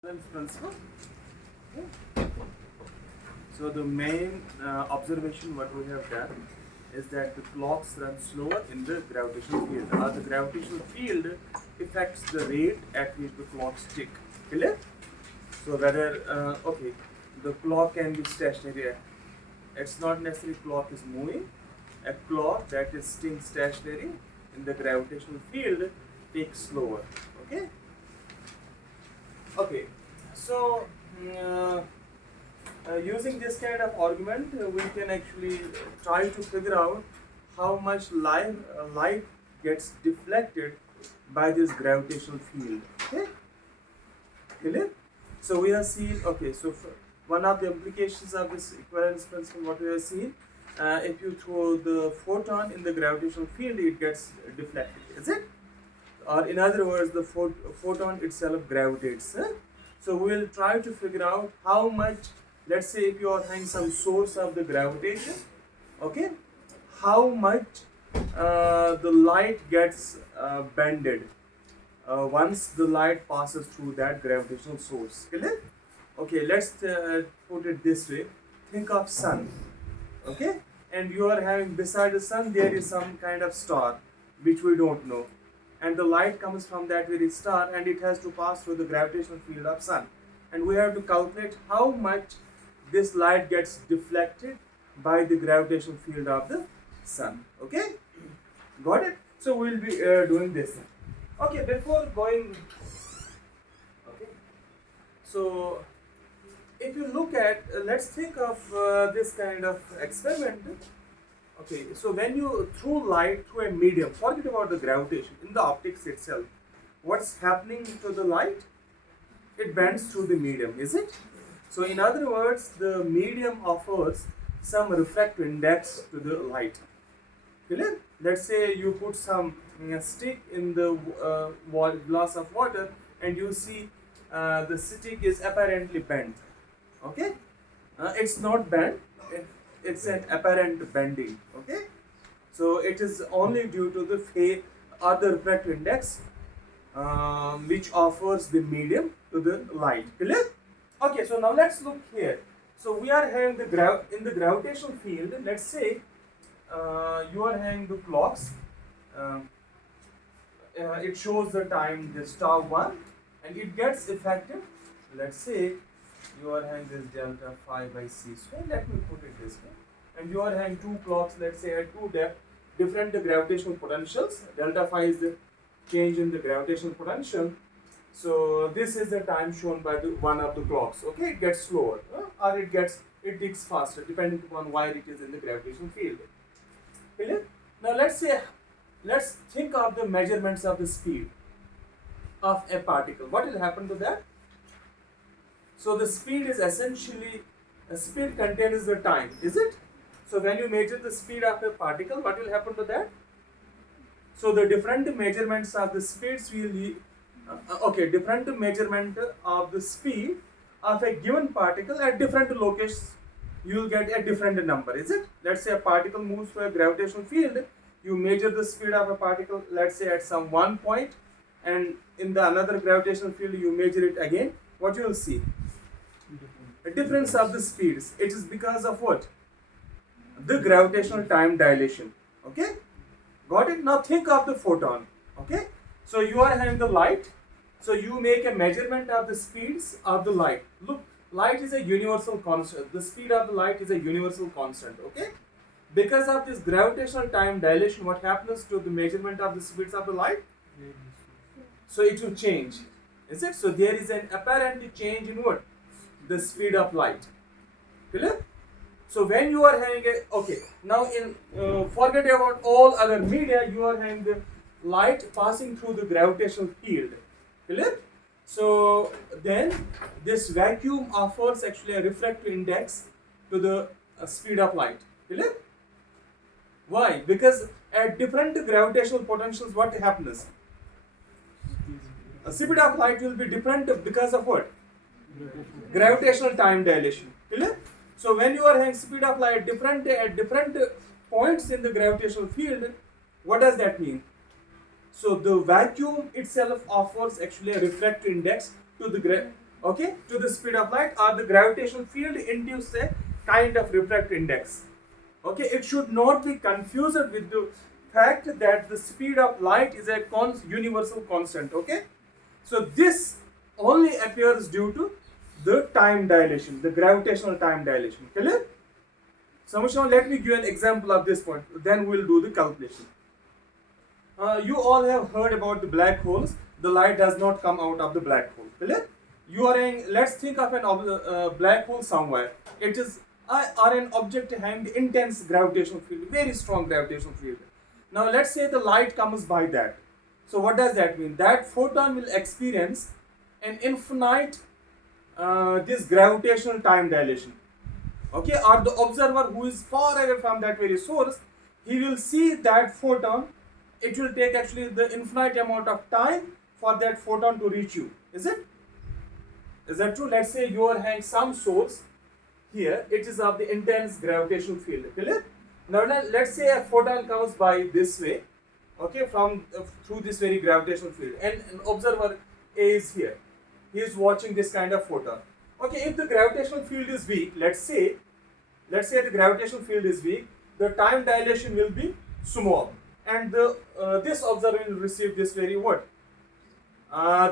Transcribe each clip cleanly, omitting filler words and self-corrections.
principle. So the main observation what we have done is that the clocks run slower in the gravitational field. The gravitational field affects the rate at which the clocks tick. Clear? So whether the clock can be stationary. It's not necessarily clock is moving. A clock that is staying stationary in the gravitational field ticks slower. Okay. Okay. So. Using this kind of argument, we can actually try to figure out how much light gets deflected by this gravitational field. Okay, clear? So we have seen. Okay, so one of the implications of this equivalence principle, what we have seen, if you throw the photon in the gravitational field, it gets deflected. Is it? Or in other words, the photon itself gravitates. So we will try to figure out how much. Let's say if you are having some source of the gravitation, okay, how much the light gets bended once the light passes through that gravitational source. Clear? Okay, let's put it this way. Think of sun, okay, and you are having beside the sun there is some kind of star which we don't know, and the light comes from that very star and it has to pass through the gravitational field of sun, and we have to calculate how much this light gets deflected by the gravitational field of the sun. Okay, got it? So we will be doing this. Okay, before going, okay, so if you look at, let's think of this kind of experiment. Okay, so when you throw light through a medium, forget about the gravitation, in the optics itself, what's happening to the light? It bends through the medium, is it? So in other words, the medium offers some refractive index to the light. Clear? Let's say you put some stick in the glass of water and you see the stick is apparently bent. Okay? It's not bent, it's an apparent bending. Okay? So it is only due to the other refractive index which offers the medium to the light. Clear? Okay, so now let's look here. So we are having in the gravitational field. Let's say you are having the clocks. It shows the time, this tau 1, and it gets effective. Let's say you are having this delta phi by c square. Let me put it this way. And you are having two clocks. Let's say at two different gravitational potentials. Delta phi is the change in the gravitational potential. So this is the time shown by the one of the clocks. Okay, it gets slower or it ticks faster depending upon where it is in the gravitational field. Clear? Now let's think of the measurements of the speed of a particle. What will happen to that? So the speed is essentially, speed contains the time, is it? So when you measure the speed of a particle, what will happen to that? So the different measurements of the speeds will different measurement of the speed of a given particle at different locations, you will get a different number, is it? Let's say a particle moves through a gravitational field, you measure the speed of a particle, let's say at some one point, and in the another gravitational field you measure it again. What you will see? A difference of the speeds. It is because of what? The gravitational time dilation. Okay, got it? Now think of the photon. Okay, so you are having the light. So you make a measurement of the speeds of the light. Look, light is a universal constant. The speed of the light is a universal constant. Okay? Because of this gravitational time dilation, what happens to the measurement of the speeds of the light? So it will change. Is it? So there is an apparent change in what? The speed of light. Clear? So when you are having now in forget about all other media, you are having the light passing through the gravitational field. Clear? So then this vacuum offers actually a refractive index to the speed of light. Clear? Why? Because at different gravitational potentials, what happens? The speed of light will be different because of what? Gravitational time dilation. Clear? So when you are having speed of light different at different points in the gravitational field, what does that mean? So the vacuum itself offers actually a refractive index to the okay, to the speed of light, or the gravitational field induces a kind of refractive index. Okay, it should not be confused with the fact that the speed of light is a universal constant. Okay, so this only appears due to the time dilation, the gravitational time dilation. Clear? So let me give an example of this point, then we'll do the calculation. You all have heard about the black holes. The light does not come out of the black hole. Clear? You are in, let's think of an black hole somewhere. It is are an object having intense gravitational field, very strong gravitational field. Now let's say the light comes by that. So what does that mean? That photon will experience an infinite this gravitational time dilation. Okay, or the observer who is far away from that very source, he will see that photon. It will take actually the infinite amount of time for that photon to reach you. Is it? Is that true? Let's say you are having some source here. It is of the intense gravitational field. Clear? Now let's say a photon comes by this way. Okay, from through this very gravitational field, and an observer A is here. He is watching this kind of photon. Okay, if the gravitational field is weak, let's say the gravitational field is weak, the time dilation will be small, and the this observer will receive this very what?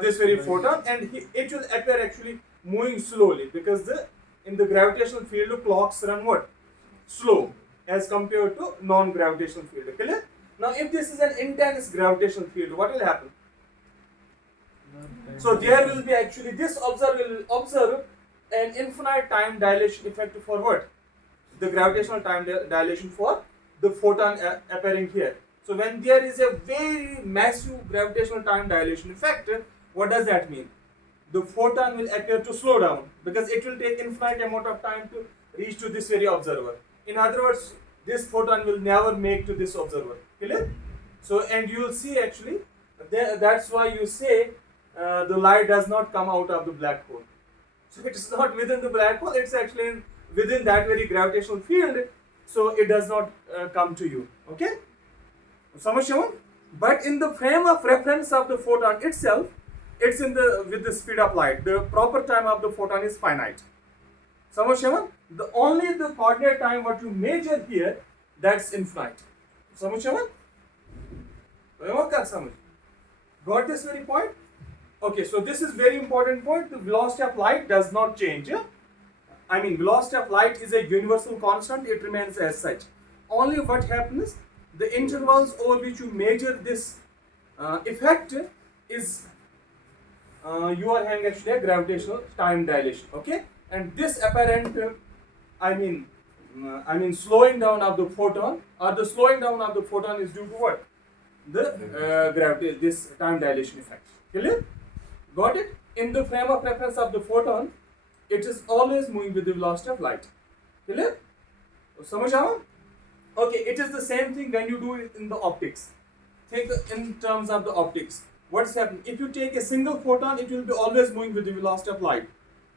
This very photon, and it will appear actually moving slowly, because in the gravitational field the clocks run what? Slow as compared to non-gravitational field. Okay? Now if this is an intense gravitational field, what will happen? So there will be actually, this observer will observe an infinite time dilation effect for what? The gravitational time dilation for the photon appearing here. So when there is a very massive gravitational time dilation effect, what does that mean? The photon will appear to slow down, because it will take infinite amount of time to reach to this very observer. In other words, this photon will never make to this observer. Clear? So, and you will see actually, that's why you say the light does not come out of the black hole. So it is not within the black hole, it's actually within that very gravitational field, so it does not come to you. Okay? But in the frame of reference of the photon itself, it's with the speed of light. The proper time of the photon is finite. The only the coordinate time what you measure here, that's infinite. Got this very point? Okay, so this is very important point. The velocity of light does not change. I mean, velocity of light is a universal constant. It remains as such. Only what happens, the intervals over which you measure this effect is you are having actually a gravitational time dilation. Okay, and this apparent I mean slowing down of the photon, or the slowing down of the photon is due to what? The gravity, this time dilation effect. Clear? Got it? In the frame of reference of the photon, it is always moving with the velocity of light. Clear? Okay, it is the same thing when you do it in the optics. Think in terms of the optics. What's happening? If you take a single photon, it will be always moving with the velocity of light.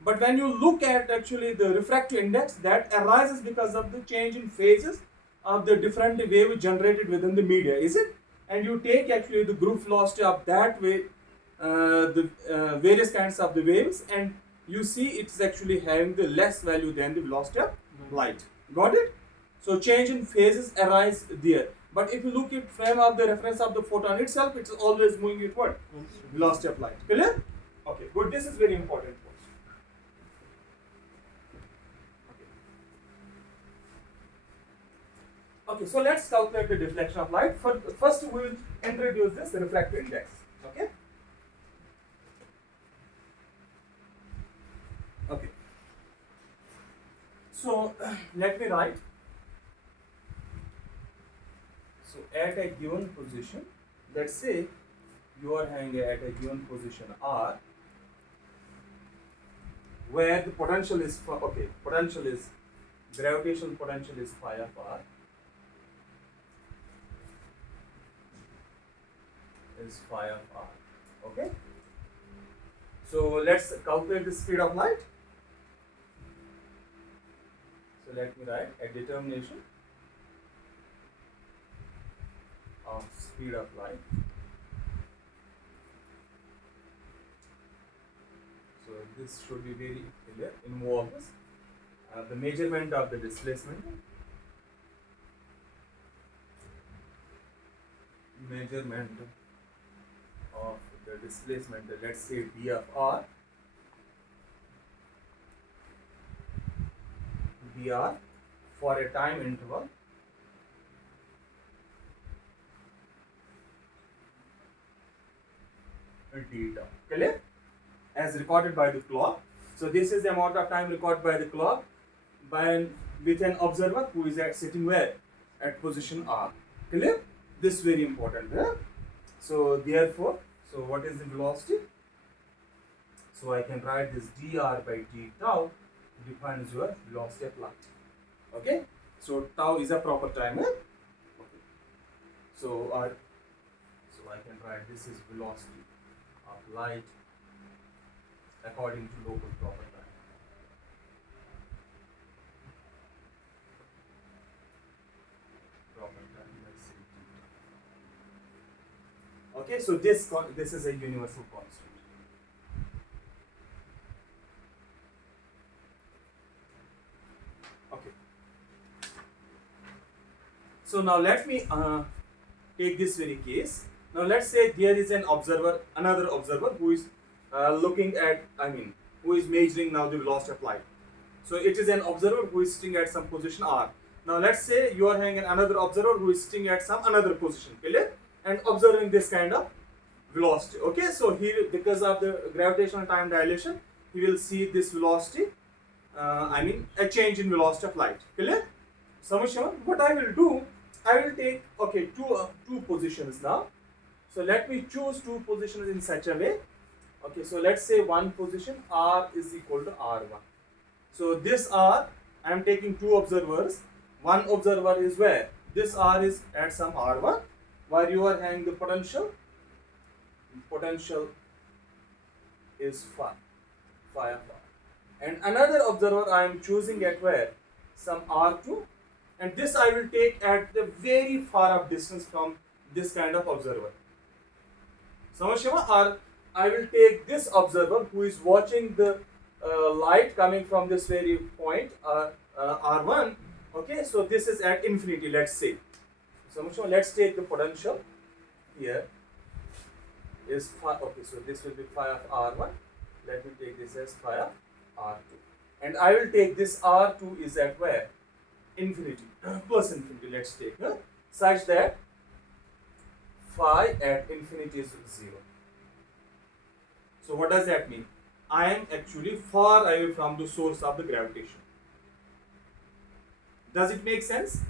But when you look at actually the refractive index, that arises because of the change in phases of the different wave generated within the media, is it? And you take actually the group velocity of that wave, the various kinds of the waves, and you see it's actually having the less value than the velocity of light. Got it? So change in phases arise there. But if you look at frame of the reference of the photon itself, it's always moving with what? Velocity of light. Clear? Okay, good. This is very important. Okay, so let's calculate the deflection of light. First, we will introduce this refractive index. Okay. Okay. So let me write. So at a given position, let's say you are hanging at a given position R, where the potential is gravitational potential is phi of R. Is phi of R. Okay. So let's calculate the speed of light. So let me write a determination of speed of light. So this should be very clear. Involves the measurement of the displacement. Measurement of the displacement, let's say d of r, dr for a time interval d tau. Clear? As recorded by the clock. So this is the amount of time recorded by the clock with an observer who is sitting where? At position r. Clear? This is very important. So therefore, so what is the velocity? So I can write this dr by d tau defines your velocity of light. Okay? So tau is a proper time. Okay. So I can write this is velocity of light according to local proper time. Proper time, let's say. Okay, so this is a universal constant. Okay. So now let me take this very case. Now let's say there is an observer, another observer who is looking at, who is measuring now the velocity of light. So it is an observer who is sitting at some position r. Now let's say you are having another observer who is sitting at some another position, clear? And observing this kind of velocity. Okay, so here because of the gravitational time dilation, he will see this velocity, a change in velocity of light, clear? Samusha, what I will do, I will take two positions now. So let me choose two positions in such a way. Okay, so let's say one position r is equal to r1. So this r, I am taking two observers. One observer is where? This r is at some r1, where you are having the potential. Potential is phi of r. And another observer I am choosing at where? Some r2. And this I will take at the very far off distance from this kind of observer. Or I will take this observer who is watching the light coming from this very point R1. Okay, so this is at infinity, let's say. So let's take the potential here is phi. Okay, so this will be phi of R1. Let me take this as phi of R2. And I will take this R2 is at where? Infinity, plus infinity, let's take, such that phi at infinity is 0. So what does that mean? I am actually far away from the source of the gravitation. Does it make sense?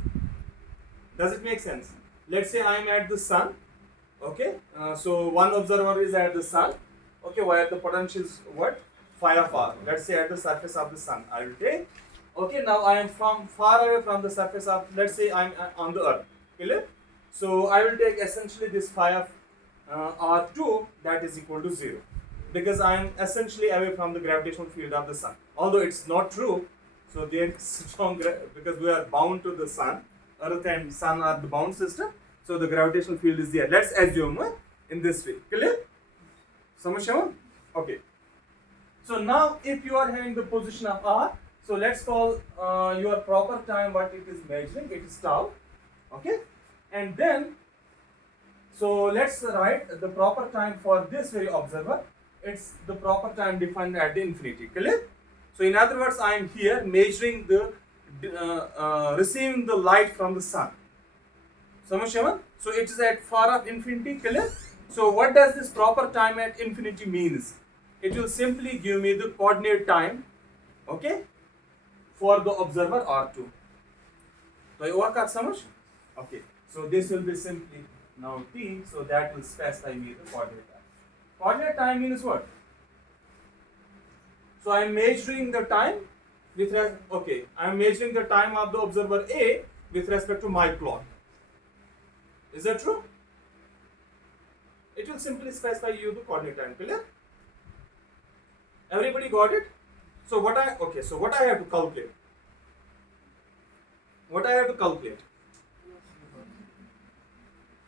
Does it make sense? Let's say I am at the sun. Okay, so one observer is at the sun. Okay, where the potential is what? Phi of r. Let's say at the surface of the sun. I will take. Okay, now I am from far away from the surface of, let's say I am on the earth. Clear? So I will take essentially this phi of r2, that is equal to 0. Because I am essentially away from the gravitational field of the sun. Although it's not true, so there is strong, because we are bound to the sun. Earth and sun are the bound system. So the gravitational field is there. Let's assume in this way. Clear? Samashyam? Okay. So now if you are having the position of r, so let's call your proper time what it is measuring, it is tau. Okay. And then, so let's write the proper time for this very observer. It's the proper time defined at the infinity. Clear? So in other words, I am here measuring the receiving the light from the sun. So it is at far of infinity. Clear? So what does this proper time at infinity means? It will simply give me the coordinate time, okay, for the observer R2. Okay. So this will be simply now t. So that will specify me the coordinate time. Coordinate time means what? So I am measuring the time with I am measuring the time of the observer A with respect to my clock. Is that true? It will simply specify you the coordinate time. Clear? Everybody got it? So what I have to calculate? What I have to calculate?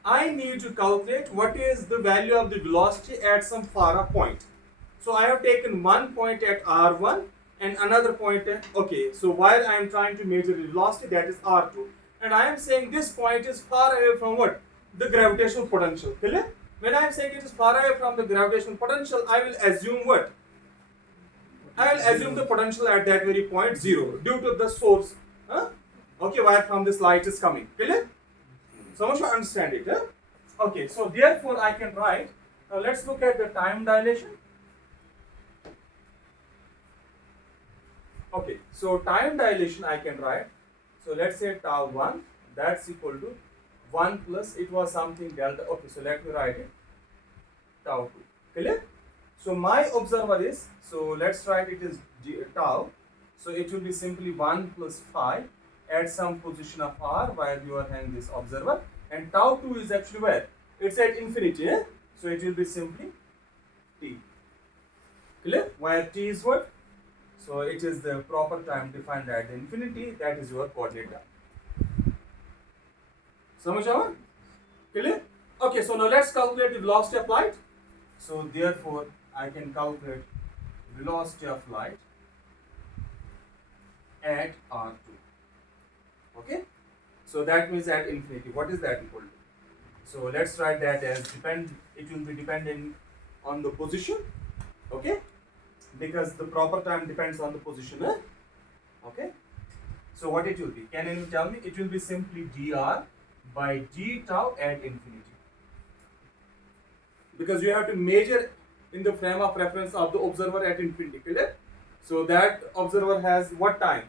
I need to calculate what is the value of the velocity at some far off point. So I have taken one point at R1 and another point at, okay, so while I am trying to measure the velocity, that is R2. And I am saying this point is far away from what? The gravitational potential. Clear? When I am saying it is far away from the gravitational potential, I will assume what? I will assume the potential at that very point 0 due to the source. Huh? Okay, where from this light is coming. Clear? Someone should understand it. Huh? Okay, so therefore I can write, now let's look at the time dilation. Okay, so time dilation I can write, so let's say tau 1, that's equal to 1 plus, it was something delta, okay, so let me write it, tau 2, clear? So my observer is, so let's write it is tau, so it will be simply 1 plus phi at some position of r where you are having this observer, and tau 2 is actually where? It's at infinity, eh? So it will be simply t, clear? Where t is what? So it is the proper time defined at infinity, that is your coordinate time. Samajh aaga? Clear? Okay, so now let's calculate the velocity of light. So therefore, I can calculate velocity of light at R2. Okay? So that means at infinity. What is that equal to? So let's write that as it will be dependent on the position. Okay? Because the proper time depends on the position. Eh? Okay? So what it will be? Can you tell me? It will be simply dr by d tau at infinity. Because you have to measure in the frame of reference of the observer at infinity. Clear? So that observer has what time?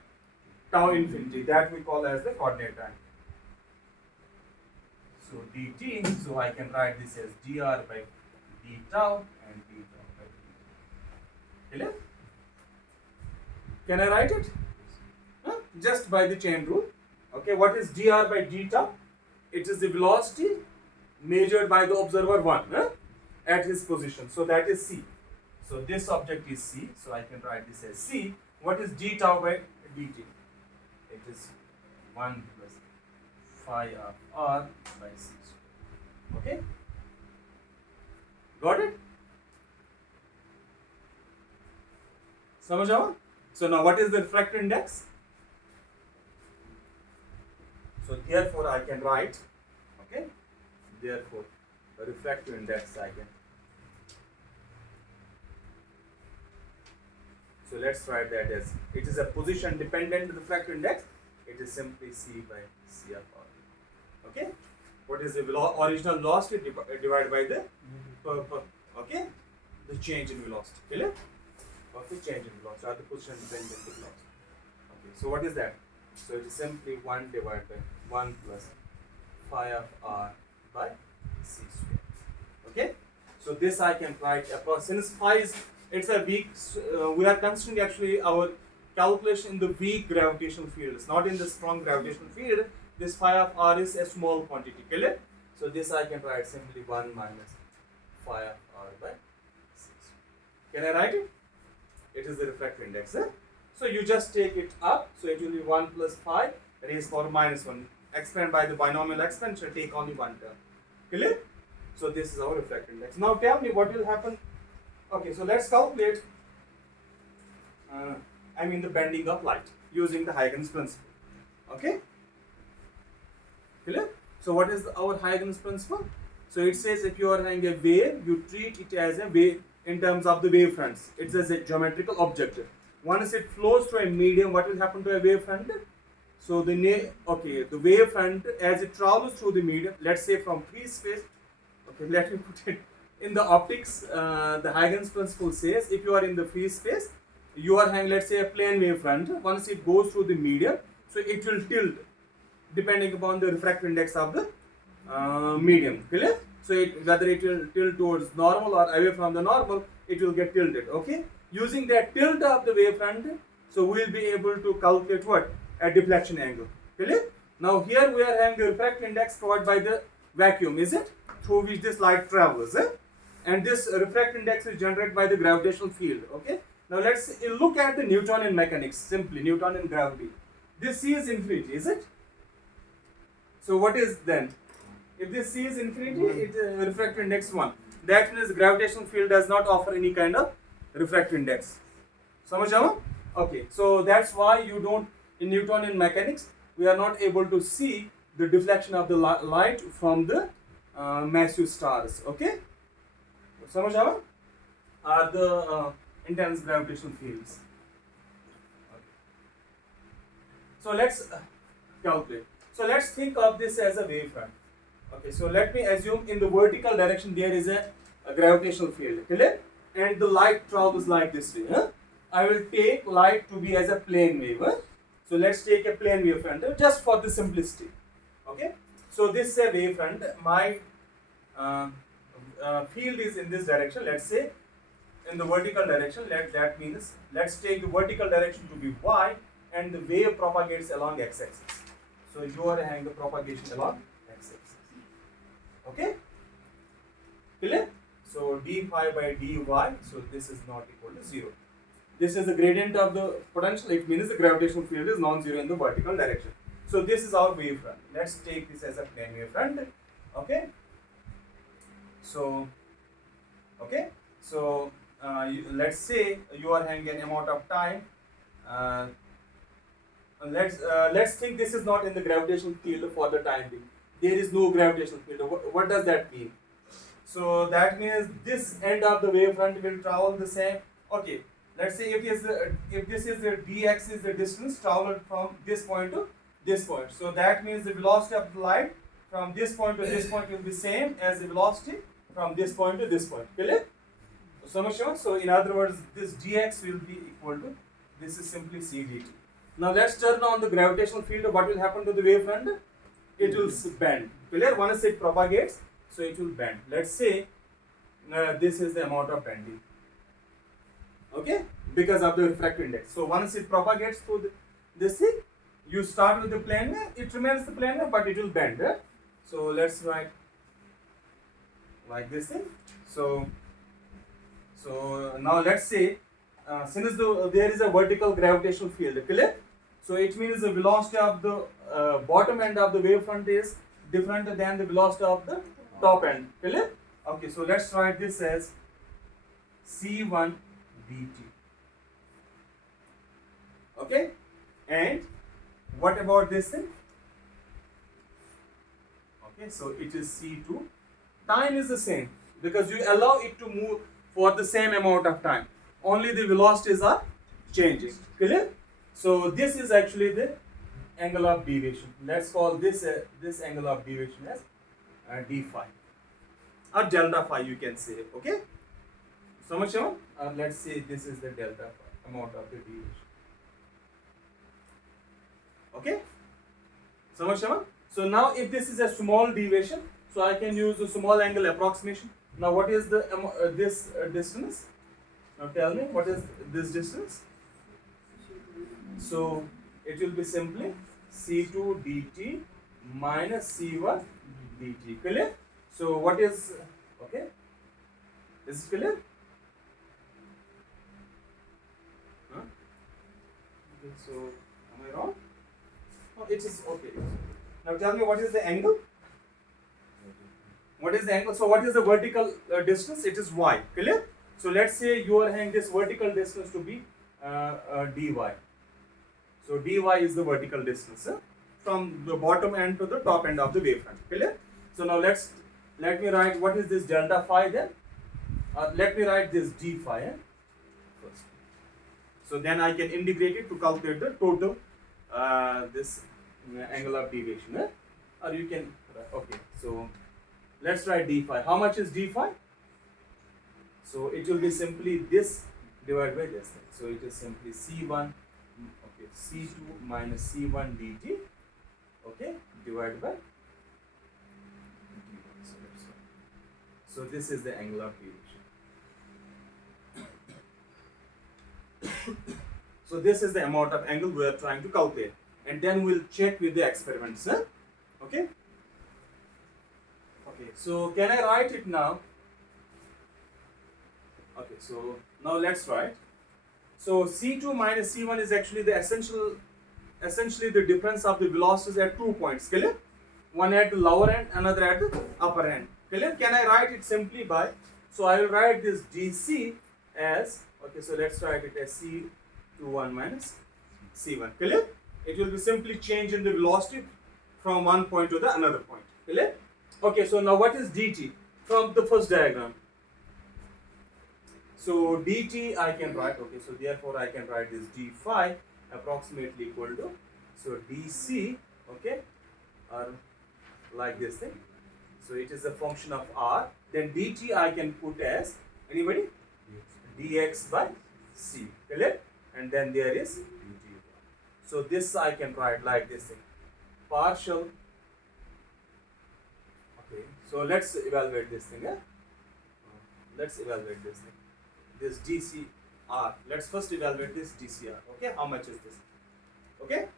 Tau infinity. That we call as the coordinate time. So dt, so I can write this as dr by d tau and d tau by d. Clear? Can I write it? Huh? Just by the chain rule. Okay, what is dr by d tau? It is the velocity measured by the observer 1 at his position. So that is c. So this object is c. So I can write this as c. What is d tau by dt? It is 1 plus phi of r by c. Okay? Got it? Samajh aaga? So now what is the refractive index? So therefore I can write, okay, therefore the refractive index I can. So let's write that as, it is a position dependent refractive index, it is simply c by c of r. Okay? What is the original velocity divided by the, okay, the change in velocity, clear? Okay, change in velocity or the position dependent velocity. Okay, so what is that? So it is simply 1 divided by 1 plus phi of r by c square. Okay, so this I can write across, since phi is, it's a weak, we are considering actually our calculation in the weak gravitational fields, not in the strong gravitational field. This phi of r is a small quantity, clear? So this I can write simply 1 minus phi of r by c square. Can I write it? It is the refractive index. So you just take it up, so it will be 1 plus phi raised power minus 1. Expand by the binomial expansion, take only one term. Clear? So this is our refractive index. Now tell me what will happen. Okay, so let's calculate, the bending of light using the Huygens principle. Okay? Clear? So what is our Huygens principle? So it says if you are having a wave, you treat it as a wave in terms of the wavefronts. It's a geometrical object. Once it flows through a medium, what will happen to a wavefront? So the wavefront, as it travels through the medium, let's say from free space, okay, let me put it in the optics, the Huygens principle says if you are in the free space, you are having, let's say, a plane wavefront. Once it goes through the medium, so it will tilt depending upon the refractive index of the medium. Clear? So whether it will tilt towards normal or away from the normal, it will get tilted. Okay? Using that tilt of the wavefront, so we will be able to calculate what? A deflection angle. Clear? Now here we are having the refractive index provided by the vacuum, is it? Through which this light travels. And this refractive index is generated by the gravitational field. Okay? Now let's look at the Newtonian mechanics, simply Newtonian gravity. This C is infinity, is it? So what is then? If this C is infinity, it refractive index 1. That means gravitational field does not offer any kind of refractive index. समझ आओ? Okay, so that's why you don't, in Newtonian mechanics, we are not able to see the deflection of the light from the massive stars. Okay, समझ आओ? Are the intense gravitational fields. Okay. So let's calculate. So let's think of this as a wavefront. Okay, so let me assume in the vertical direction there is a gravitational field, clear? And the light travels like this way. Huh? I will take light to be as a plane wave. Huh? So let's take a plane wavefront just for the simplicity. Okay, so this is a wavefront. My field is in this direction. Let's say in the vertical direction. That means let's take the vertical direction to be y, and the wave propagates along x-axis. So you are having the propagation along x-axis. Okay, clear? So d phi by dy, so this is not equal to 0. This is the gradient of the potential. It means the gravitational field is non-zero in the vertical direction. So this is our wavefront. Let's take this as a plane wavefront. Okay. So, let's say you are having an amount of time. Let's think this is not in the gravitational field for the time being. There is no gravitational field. What does that mean? So that means this end of the wavefront will travel the same. Okay, let's say if this is the dx is the distance traveled from this point to this point. So that means the velocity of the light from this point to this point will be same as the velocity from this point to this point. Clear? So in other words, this dx will be equal to, this is simply c dt. Now let's turn on the gravitational field. What will happen to the wavefront? It will bend. Clear? Once it propagates, so it will bend. Let's say this is the amount of bending. Okay, because of the refractive index. So once it propagates through this thing, you start with the plane wave. It remains the plane wave, but it will bend. So let's write like this thing. So now let's say since there is a vertical gravitational field, clear? So it means the velocity of the bottom end of the wavefront is different than the velocity of the top end. Clear? Okay, so let's write this as c1 dt. Okay, and what about this thing? Okay, so it is c2. Time is the same because you allow it to move for the same amount of time. Only the velocities are changing. Clear? So this is actually the angle of deviation. Let's call this angle of deviation as d phi or delta phi, you can say. Okay. So much let's say this is the delta phi, amount of the deviation. Okay. So much. So now if this is a small deviation, so I can use the small angle approximation. Now what is the this distance? Now tell me, what is this distance? So it will be simply c2 dt minus c1 dt. Clear? So what is, okay? Is it clear? Huh? Okay, so am I wrong? Oh, it is okay. Now tell me, what is the angle? What is the angle? So what is the vertical distance? It is y. Clear? So let's say you are having this vertical distance to be dy. So dy is the vertical distance from the bottom end to the top end of the wavefront. Clear? So now let me write what is this delta phi then. Let me write this d phi first. So then I can integrate it to calculate the total this angle of deviation. Or you can, okay. So let's write d phi. How much is d phi? So it will be simply this divided by this thing. So it is simply c1, okay, c2 minus c1 dt, okay, divided by d1. So this is the angle of deviation. So this is the amount of angle we are trying to calculate, and then we'll check with the experiments. Okay. Okay. So can I write it now? Okay, so now let's write. So C2 minus C1 is actually the essentially the difference of the velocities at 2 points. Clear? One at the lower end, another at the upper end. Clear? Can I write it simply by? So I will write this dc as, Okay, so let's write it as C21 minus C1. Clear? It will be simply change in the velocity from one point to the another point. Clear? Okay, so now what is dt from the first diagram? So dt I can write, okay, so therefore I can write this d phi approximately equal to, so dc, okay, or like this thing. So it is a function of r. Then dt I can put as, anybody? Dx by c, clear? And then there is dt. So this I can write like this thing, partial. Okay, so let's evaluate this thing. Yeah? Let's evaluate this thing. This dcr. Let's first evaluate this dcr. Okay, how much is this? Okay,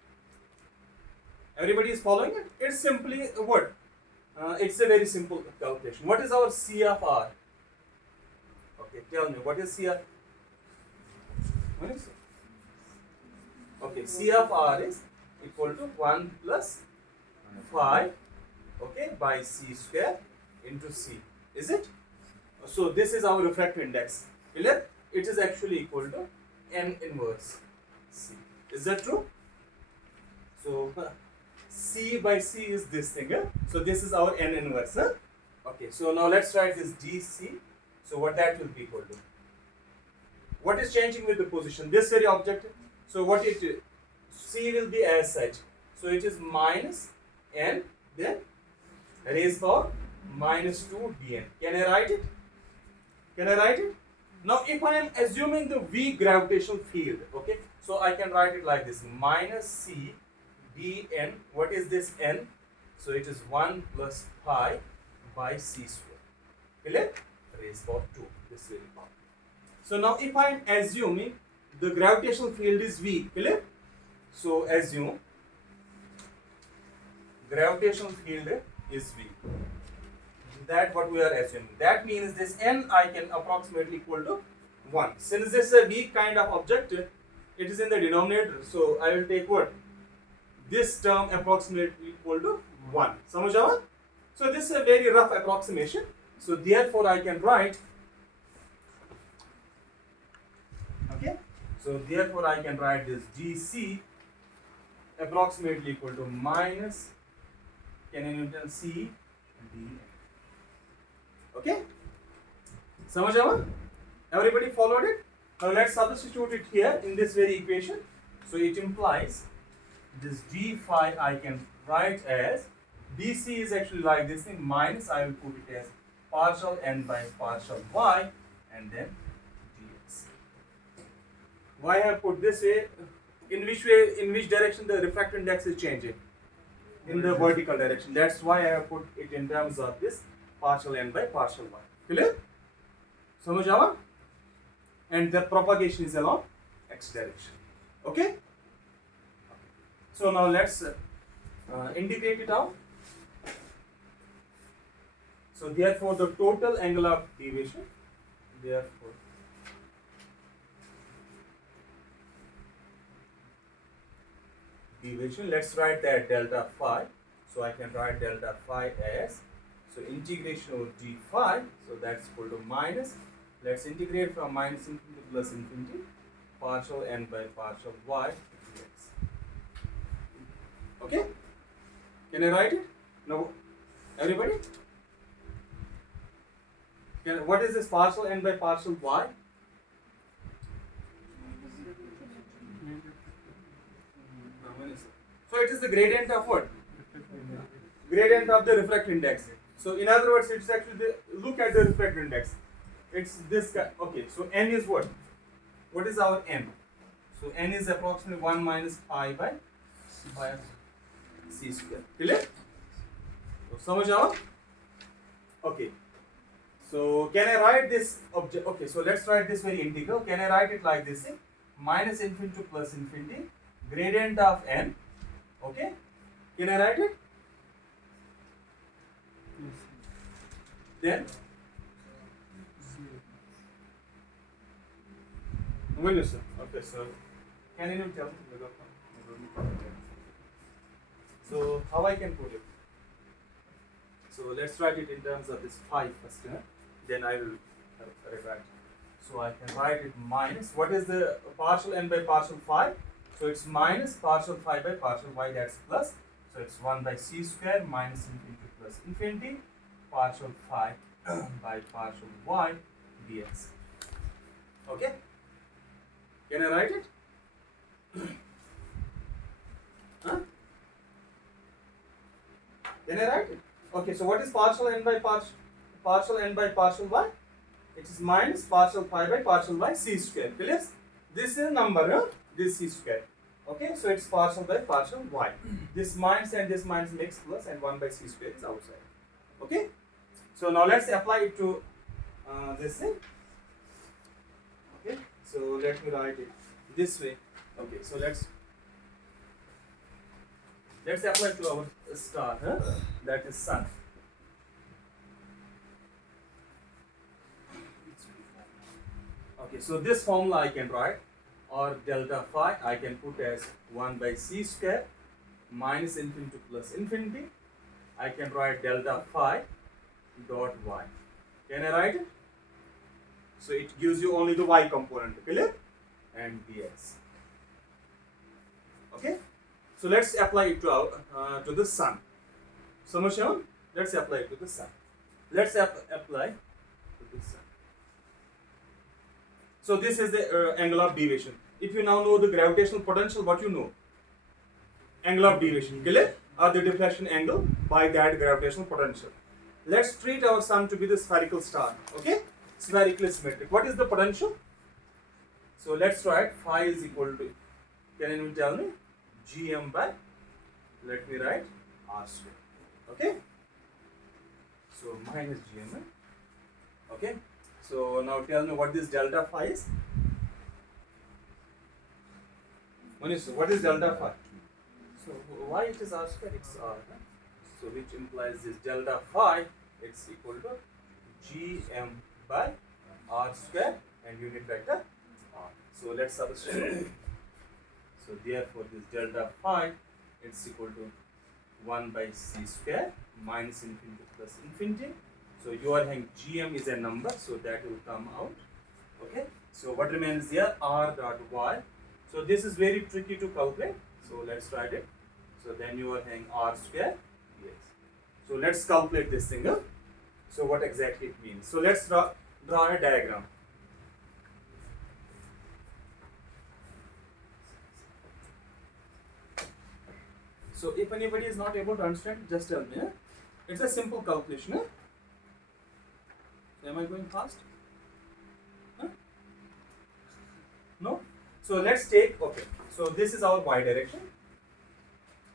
everybody is following it? It's simply what? It's a very simple calculation. What is our c of r? Okay, tell me, what is c of? What is it? Okay, c of r is equal to 1 plus 5, okay, by c square into c. Is it? So this is our refractive index. Clear? It is actually equal to n inverse c. Is that true? So c by c is this thing. So this is our n inverse. Okay, so now let's write this dc. So what that will be equal to? What is changing with the position? This very object. So what it is? C will be as such. So it is minus n, then raised power minus 2 dn. Can I write it? Can I write it? Now if I am assuming the V gravitational field, okay, so I can write it like this, minus C dn. What is this n? So it is 1 plus pi by c square. Clear? Raised power 2. This will be. So now if I am assuming the gravitational field is V, clear? So assume gravitational field is V. That what we are assuming. That means this n I can approximately equal to 1. Since this is a weak kind of object, it is in the denominator. So I will take what? This term approximately equal to 1. Samajh aawa? So this is a very rough approximation. So therefore I can write, okay, so therefore I can write this dc approximately equal to minus Newton c dn. Okay, samajh aawa? Everybody followed it? Now let's substitute it here in this very equation. So it implies this d phi I can write as, dc is actually like this thing, minus I will put it as partial n by partial y, and then dx. Why I have put this way? In which way, in which direction the refractive index is changing? In the vertical direction. That's why I have put it in terms of this partial n by partial y. Clear? Samajh aawa? And the propagation is along x direction. Okay? So now let's integrate it out. So therefore the total angle of deviation, therefore deviation, let's write that delta phi. So I can write delta phi as, so integration over d phi, so that's equal to minus, let's integrate from minus infinity to plus infinity, partial n by partial y dx. Okay? Can I write it? Now, everybody? What is this partial n by partial y? So it is the gradient of what? Gradient of the refractive index. So in other words, it's actually the, look at the refractive index. It's this guy. Okay, so n is what? What is our n? So n is approximately 1 minus pi by c square. Clear? So samajh aawa? Okay. So can I write this object? Okay, so let's write this very integral. Can I write it like this thing? Minus infinity to plus infinity, gradient of n. Okay? Can I write it? Then? Will you, sir? Okay, so can you tell me? So how I can put it? So let's write it in terms of this phi first, then I will rewrite. So I can write it minus, what is the partial n by partial phi? So it's minus partial phi by partial y, that's plus. So it's 1 by c square minus infinity plus infinity partial phi by partial y dx. Okay? Can I write it? Huh? Can I write it? Okay, so what is partial n by partial y? It is minus partial phi by partial y c square. Clear? This is a number, huh? This c square. Okay, so it's partial by partial y. This minus and this minus makes plus, and 1 by c square is outside. Okay? So now let's apply it to this thing. Okay, so let me write it this way. Okay, so let's apply it to our star, huh? That is sun. Okay, so this formula I can write, or delta phi I can put as 1 by c square minus infinity plus infinity. I can write delta phi dot y. Can I write it? So it gives you only the y component, clear? And dx. Okay? So let's apply it to the sun. Solution? Let's apply it to the sun. Let's apply to the sun. So this is the angle of deviation. If you now know the gravitational potential, what you know? Angle of deviation, clear? Or the deflection angle by that gravitational potential. Let's treat our sun to be the spherical star. Okay? Spherically symmetric. What is the potential? So let's write phi is equal to, can anyone tell me? Gm by, let me write r square. Okay? So minus gm. Okay? So now tell me what this delta phi is. Manish, what is delta phi? So why it is r square? It's r. Huh? So which implies this delta phi, it's equal to gm by r square and unit vector r. So let's substitute. So therefore this delta phi, it's equal to 1 by c square minus infinity plus infinity. So you are having gm is a number, so that will come out. Okay. So what remains here? R dot y. So this is very tricky to calculate. So let's write it. So then you are having r square dx. So let's calculate this thing. Huh? So what exactly it means? So let's draw a diagram. So if anybody is not able to understand, just tell me. Huh? It's a simple calculation. Huh? So am I going fast? Huh? No? So let's take, okay. So this is our y direction.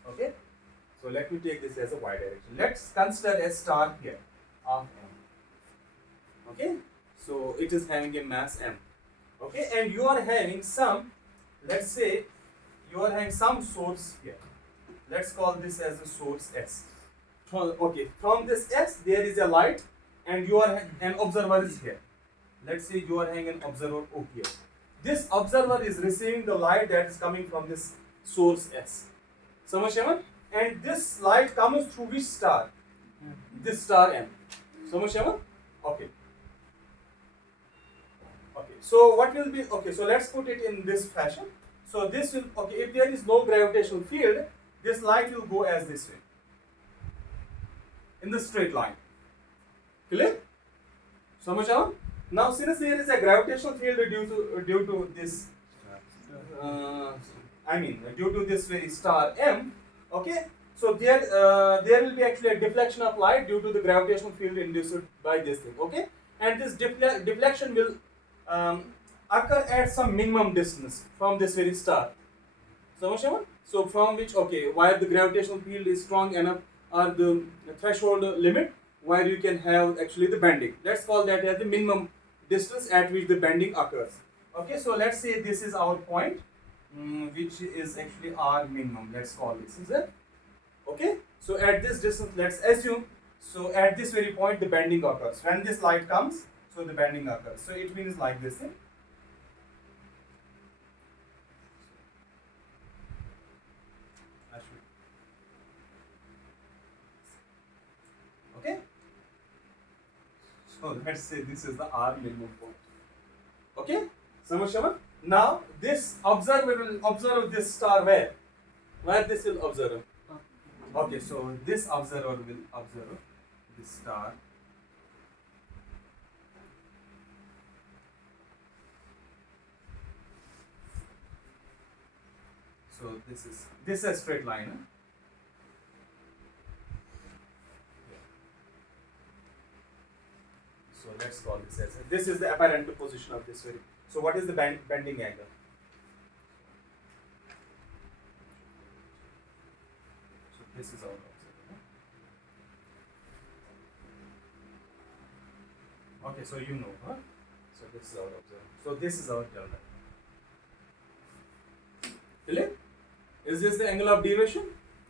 Okay. So let me take this as a y direction. Let's consider a star here of m. Okay. So it is having a mass m. Okay. And you are having some, let's say, you are having some source here. Let's call this as a source S. From this S, there is a light, and you are an observer is here. Let's say you are having an observer O here. This observer is receiving the light that is coming from this source S. Samajh? And this light comes through which star? This star M. Samajh? Okay. Okay. So what will be? Okay. So let's put it in this fashion. So this will. Okay. If there is no gravitational field, this light will go as this way, in the straight line. Clear? Samajh? Now, since there is a gravitational field due to this, due to this very star M, okay. So there will be actually a deflection of light due to the gravitational field induced by this thing, okay. And this deflection will occur at some minimum distance from this very star. Samajh? So from which, okay, where the gravitational field is strong enough, or the threshold limit where you can have actually the bending. Let's call that as the minimum distance at which the bending occurs. Okay, so let's say this is our point, which is actually our minimum. Let's call this, is it? Okay, so at this distance, let's assume, so at this very point the bending occurs. When this light comes, so the bending occurs. So it means like this thing. Okay. So let's say this is the R minimum point. Samashama? Now this observer will observe this star where? Where this will observe? Okay, so this observer will observe this star. So this is a straight line. Huh? So let's call this as this is the apparent position of this very. So what is the bending angle? So this is our observer. Okay, so you know, huh? So this is our observer. So this is our delta. Clear? Is this the angle of deviation?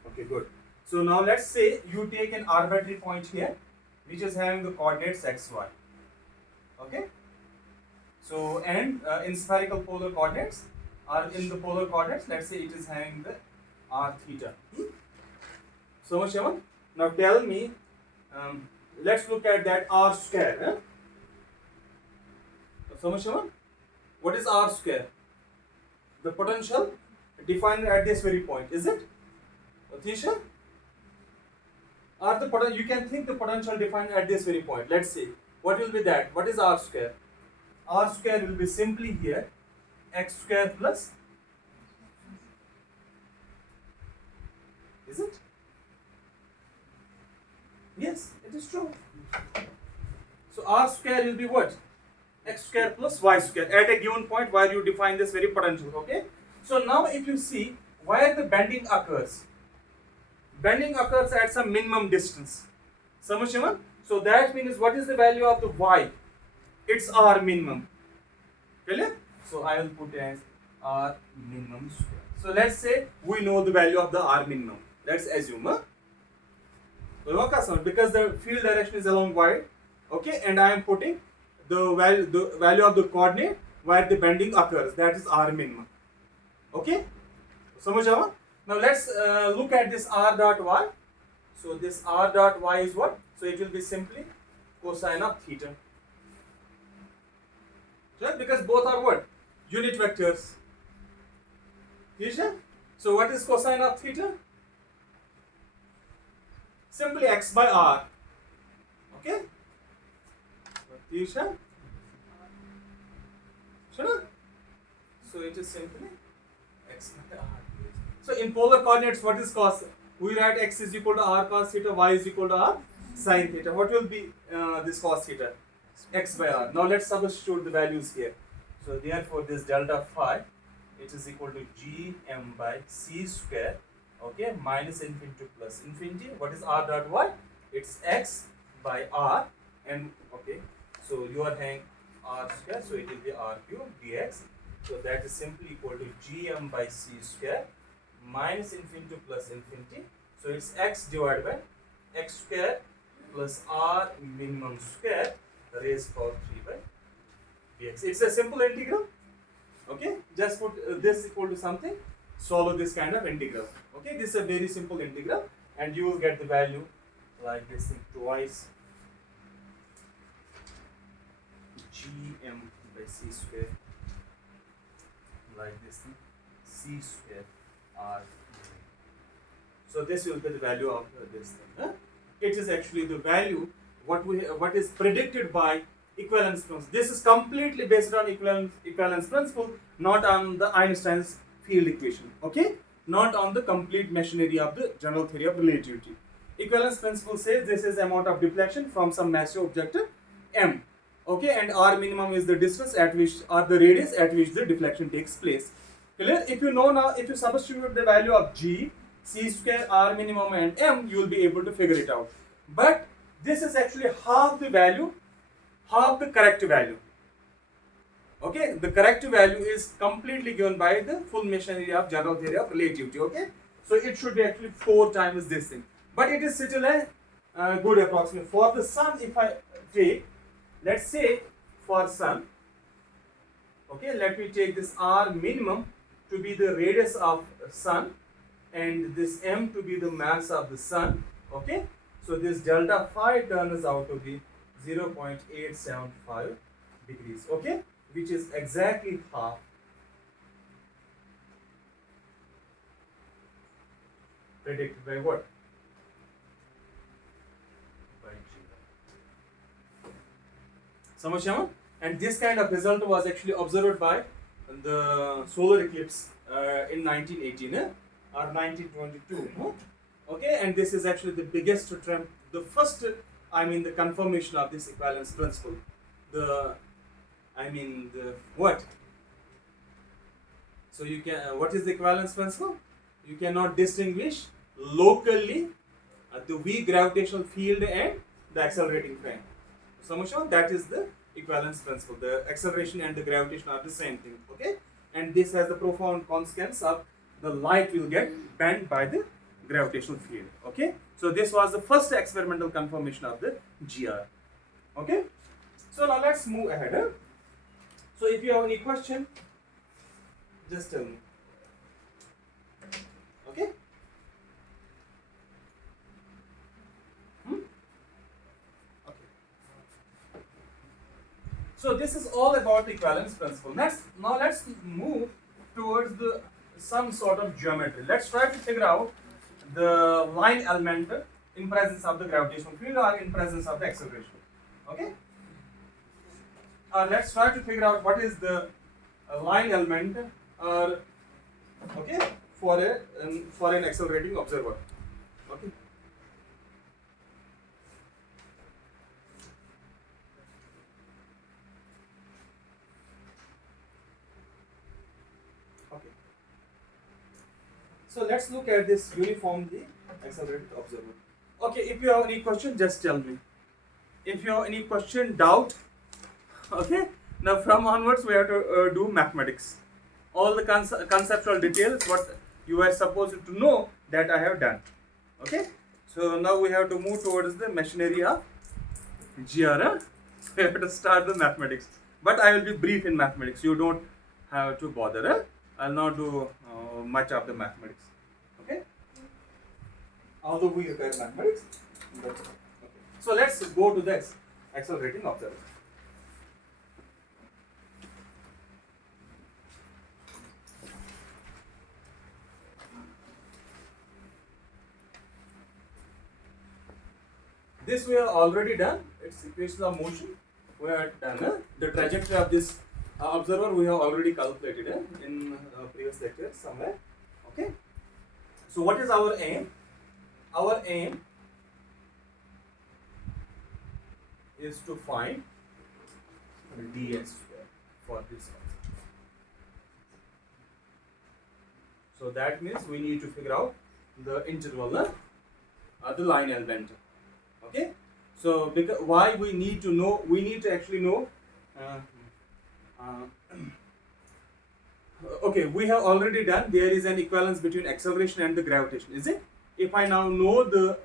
Okay, good. So now let's say you take an arbitrary point here, which is having the coordinates x, y. Okay. So and in spherical polar coordinates or in the polar coordinates, let's say it is having the r theta. So much, Shaman. Now tell me, let's look at that r square. Huh? So much, Shaman. What is r square? The potential defined at this very point, is it? Tisha? Or the potential, you can think the potential defined at this very point. Let's see. What will be that? What is r square? R square will be simply here x square plus, is it? Yes, it is true. So r square will be what? X square plus y square at a given point where you define this very potential. Okay. So now if you see where the bending occurs at some minimum distance. Samashima? So that means what is the value of the y? It's r minimum. Clear? So I will put as r minimum square. So let's say we know the value of the r minimum. Let's assume. Because the field direction is along y. Okay, and I am putting the value of the coordinate where the bending occurs. That is r minimum. Okay? Samajh? Now let's look at this r dot y. So this r dot y is what? So it will be simply cosine of theta. Right? Because both are what? Unit vectors. So what is cosine of theta? Simply x by r. Okay? Sure? So it is simply x by r. So in polar coordinates, what is cos? We write x is equal to r cos theta, y is equal to r sin theta. What will be this cos theta? X by r. Now let's substitute the values here. So therefore this delta phi, it is equal to gm by c square, okay, minus infinity to plus infinity. What is r dot y? It's x by r, and okay, so you are having r square, so it will be r cube dx. So that is simply equal to gm by c square minus infinity to plus infinity. So it's x divided by x square plus r minimum square raised power 3 by dx. It's a simple integral. Okay, just put this equal to something, solve this kind of integral. Okay, this is a very simple integral, and you will get the value like this thing twice gm by c square, like this thing c square r. So this will be the value of this thing. Huh? It is actually the value what is predicted by equivalence principle. This is completely based on equivalence principle, not on the Einstein's field equation. Okay, not on the complete machinery of the general theory of relativity. Equivalence principle says this is amount of deflection from some massive object m. Okay, and r minimum is the distance at which, or the radius at which the deflection takes place. Clear? If you know now, if you substitute the value of g, c square, r minimum and m, you will be able to figure it out. But this is actually half the value, half the correct value. Okay, the correct value is completely given by the full machinery of general theory of relativity. Okay, so it should be actually 4 times this thing, but it is still a good approximate. For the sun, if I take, let's say for sun, okay, let me take this r minimum to be the radius of sun and this m to be the mass of the sun. Okay, so this delta phi turns out to be 0.875 degrees. Okay, which is exactly half predicted by what? By G. Samajh? And this kind of result was actually observed by the solar eclipse in 1918 or 1922. Okay, and this is actually the biggest the first, the confirmation of this equivalence principle. The what? So you can, what is the equivalence principle? You cannot distinguish locally the weak gravitational field and the accelerating frame. So that is the equivalence principle. The acceleration and the gravitation are the same thing. Okay, and this has the profound consequence of the light will get bent by the gravitational field. Okay, so this was the first experimental confirmation of the GR. Okay, so now let's move ahead. So if you have any question, just tell me. Okay. Okay. So this is all about the equivalence principle. Now let's move towards some sort of geometry. Let's try to figure out the line element in presence of the gravitational field or in presence of the acceleration. Okay. Let's try to figure out what is the line element okay, for an accelerating observer. Okay. Okay. So let's look at this uniformly accelerated observer. Okay, if you have any question, just tell me. If you have any question, doubt, okay. Now from onwards we have to do mathematics. All the conceptual details what you are supposed to know, that I have done. Okay. So now we have to move towards the machinery of GR. So we have to start the mathematics. But I will be brief in mathematics. You don't have to bother. I'll not do much of the mathematics. Okay. Although we require mathematics. But, okay. So let's go to the accelerating observer. This we have already done. It's equation of motion. We have done the trajectory of this observer. We have already calculated in previous lecture somewhere. Okay. So what is our aim? Our aim is to find ds square for this observer. So that means we need to figure out the interval, the line element. Okay, so because why we need to know, we need to actually know. Okay, we have already done. There is an equivalence between acceleration and the gravitation, is it? If I now know the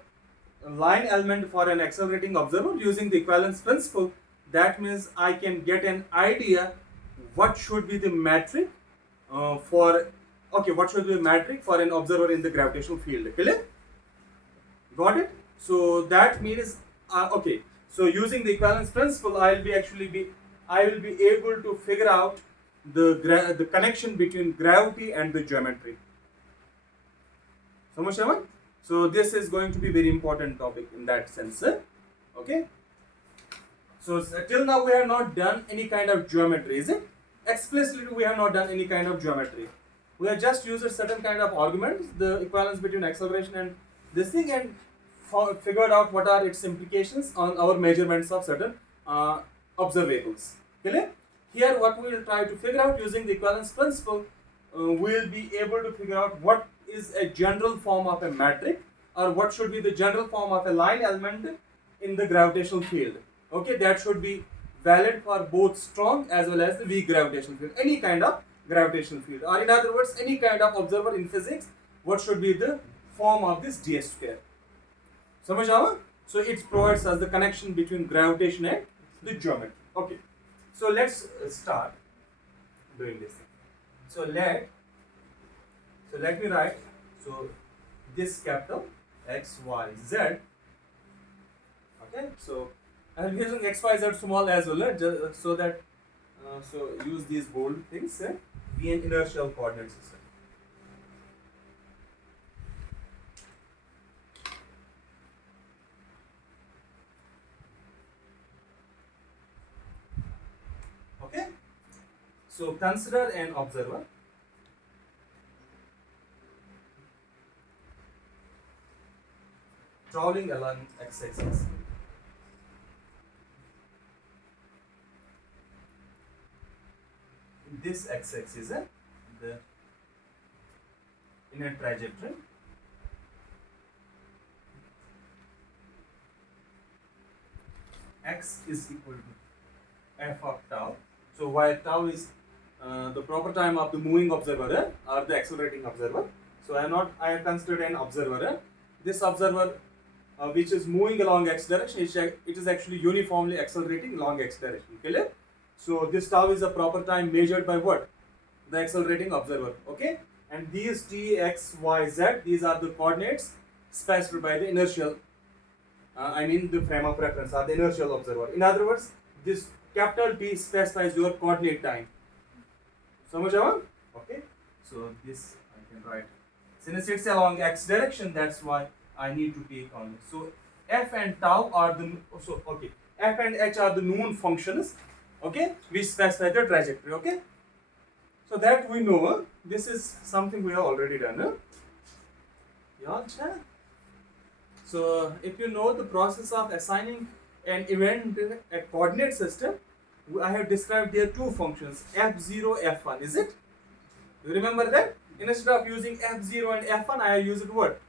line element for an accelerating observer using the equivalence principle, that means I can get an idea what should be the metric for. Okay, what should be the metric for an observer in the gravitational field? Clear? Got it? So that means okay. So using the equivalence principle, I will be able to figure out the connection between gravity and the geometry. So this is going to be very important topic in that sense. Okay. So till now we have not done any kind of geometry, is it? Explicitly we have not done any kind of geometry. We have just used a certain kind of arguments, the equivalence between acceleration and this thing, and figured out what are its implications on our measurements of certain observables. Clear? Here what we will try to figure out using the equivalence principle, we will be able to figure out what is a general form of a metric, or what should be the general form of a line element in the gravitational field. Okay, that should be valid for both strong as well as the weak gravitational field, any kind of gravitational field, or in other words any kind of observer in physics, what should be the form of this ds square. Samajh aaga? So it provides us the connection between gravitation and the geometry. Okay, so let's start doing this. So let me write. So this capital X, Y, Z. Okay, so I am using X, Y, Z small as well, just so that So use these bold things. Be an inertial coordinate system. Okay. So consider an observer traveling along x-axis. This x-axis the in a trajectory x is equal to f of tau. So while tau is the proper time of the moving observer or the accelerating observer. So I have considered an observer. This observer which is moving along x direction, it is actually uniformly accelerating along x direction. Clear? So this tau is a proper time measured by what? The accelerating observer. Okay? And these t, x, y, z, these are the coordinates specified by the inertial, the frame of reference or the inertial observer. In other words, this capital T specifies your coordinate time. Samajh aaya? Okay? So this I can write. Since it's along x direction, that's why I need to take on it. So f and tau are the f and h are the known functions. Okay, which specify the trajectory. Okay, so that we know. This is something we have already done. So if you know the process of assigning an event a coordinate system, I have described there two functions f0, f1. Is it? You remember that? Instead of using f0 and f1, I have used what?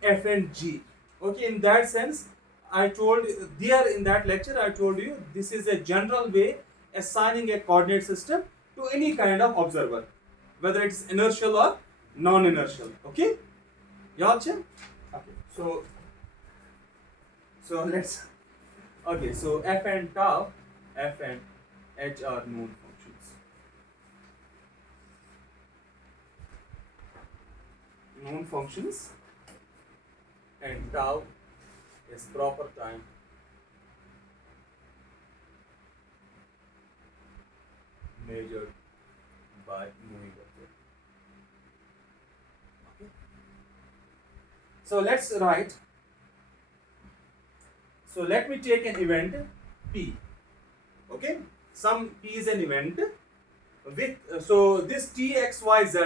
F and g. Okay, in that sense, I told there in that lecture, I told you this is a general way assigning a coordinate system to any kind of observer, whether it's inertial or non-inertial. Okay? Y'all check? Okay. So let's. Okay. So f and tau, f and h are known functions. Known functions. And tau is proper time measured by moving object. Okay. So let's write. So let me take an event P. Okay. Some P is an event with so this T, X, Y, Z.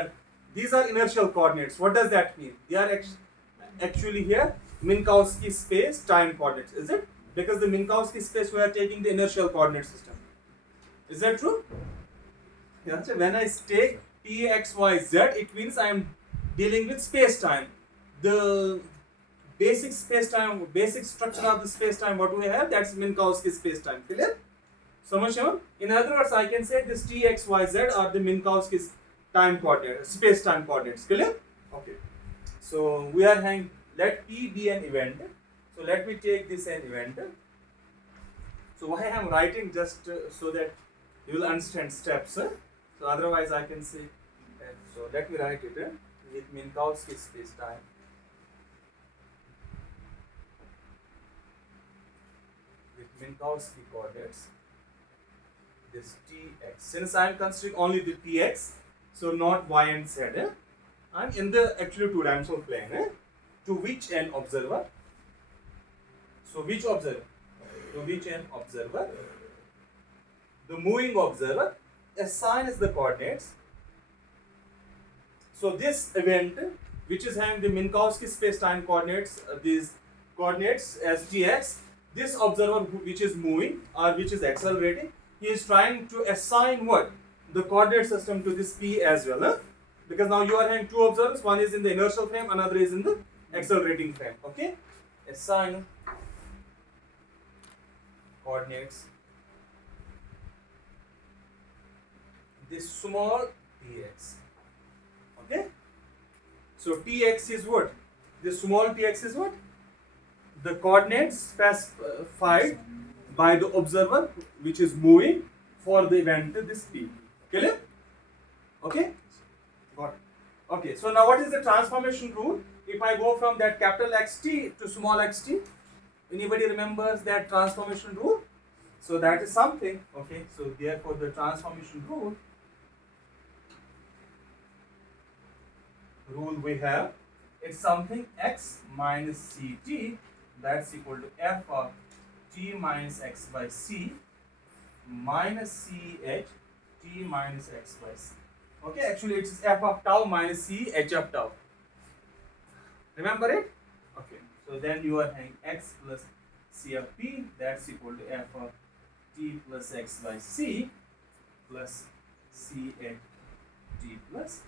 These are inertial coordinates. What does that mean? They are actually here Minkowski space time coordinates. Is it? Because the Minkowski space we are taking the inertial coordinate system. Is that true? Yeah. So when I take T, X, Y, Z, it means I am dealing with space time. The basic space time, basic structure of the space time what we have, that's Minkowski space time. Clear? Samajh? In other words, I can say this T, X, Y, Z are the Minkowski time coordinates, space time coordinates. Clear? Okay. So we are having, let P be an event. So let me take this an event. So why I am writing just so that you will understand steps. So otherwise I can say, so let me write it with Minkowski space time. With Minkowski coordinates, this Tx. Since I am considering only the Tx, so not y and z. I am in the actually two-dimensional plane. To which an observer? So which observer? To which an observer? The moving observer assigns the coordinates. So this event, which is having the Minkowski space-time coordinates, these coordinates as Tx, this observer which is moving or which is accelerating, he is trying to assign what? The coordinate system to this P as well. Because now you are having two observers, one is in the inertial frame, another is in the accelerating frame. Okay? Assign coordinates this small Tx. Okay? So Tx is what? This small Tx is what? The coordinates specified by the observer which is moving for the event this P. Clear? Okay? Got it. Okay, so now what is the transformation rule? If I go from that capital XT to small xt, anybody remembers that transformation rule? So that is something. Okay, so therefore the transformation rule we have, it's something x minus ct, that's equal to f of t minus x by c minus ch t minus x by c. Okay, actually it is f of tau minus c h of tau. Remember it? Okay, so then you are having x plus c of p, that's equal to f of t plus x by c plus c at t plus